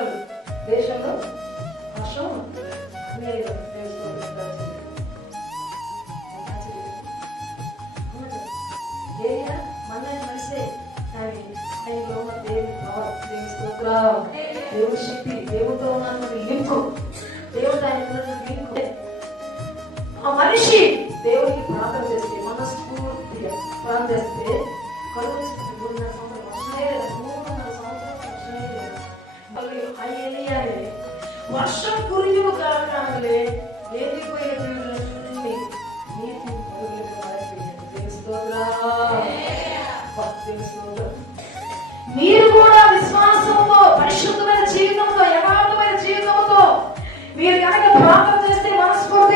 ఒక్కరు దేశంలో హర్షం మన మనిషే కానీ ఆయనలో ఉన్న దేవుని పవర్ దేవుని స్తోత్రం దేవుని శక్తి మనిషి దేవుడికి ప్రార్థన చేస్తే మనస్ఫూర్తిగా ప్రార్థన చేస్తే కలుగు అయ్యేయాలి వర్షం కురియము కారణాలే లేనిపోయే దీవులన్నీ నీతి మీరు కూడా విశ్వాసంతో పరిశుద్ధమైన జీవితంతో యథార్థమైన జీవితంతో మీరు కనుక ప్రార్థన చేస్తే మనస్ఫూర్తిగా